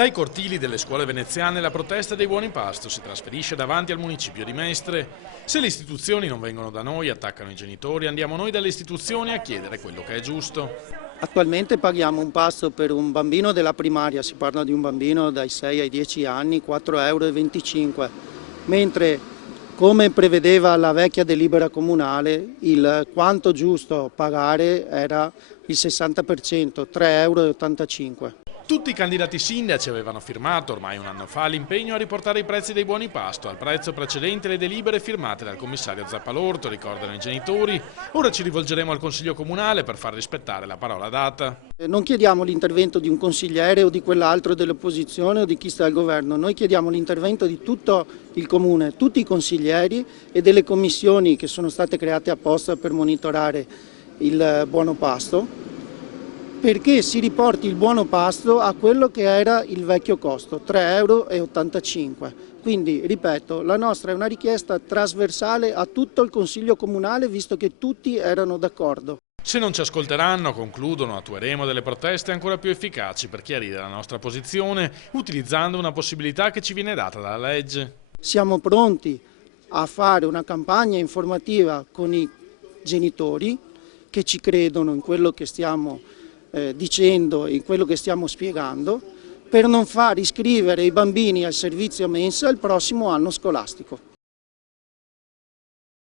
Dai cortili delle scuole veneziane la protesta dei buoni pasto si trasferisce davanti al municipio di Mestre. Se le istituzioni non vengono da noi, attaccano i genitori, andiamo noi dalle istituzioni a chiedere quello che è giusto. Attualmente paghiamo un pasto per un bambino della primaria, si parla di un bambino dai 6 ai 10 anni, 4,25 €, mentre come prevedeva la vecchia delibera comunale, il quanto giusto pagare era il 60%, 3,85 €. Tutti i candidati sindaci avevano firmato ormai un anno fa l'impegno a riportare i prezzi dei buoni pasto al prezzo precedente alle delibere firmate dal commissario Zappalorto, ricordano i genitori. Ora ci rivolgeremo al Consiglio Comunale per far rispettare la parola data. Non chiediamo l'intervento di un consigliere o di quell'altro dell'opposizione o di chi sta al governo, noi chiediamo l'intervento di tutto il comune, tutti i consiglieri e delle commissioni che sono state create apposta per monitorare il buono pasto, perché si riporti il buono pasto a quello che era il vecchio costo, 3,85 €. Quindi, ripeto, la nostra è una richiesta trasversale a tutto il Consiglio Comunale, visto che tutti erano d'accordo. Se non ci ascolteranno, concludono, attueremo delle proteste ancora più efficaci per chiarire la nostra posizione, utilizzando una possibilità che ci viene data dalla legge. Siamo pronti a fare una campagna informativa con i genitori che ci credono in quello che stiamo dicendo e in quello che stiamo spiegando, per non far iscrivere i bambini al servizio mensa il prossimo anno scolastico.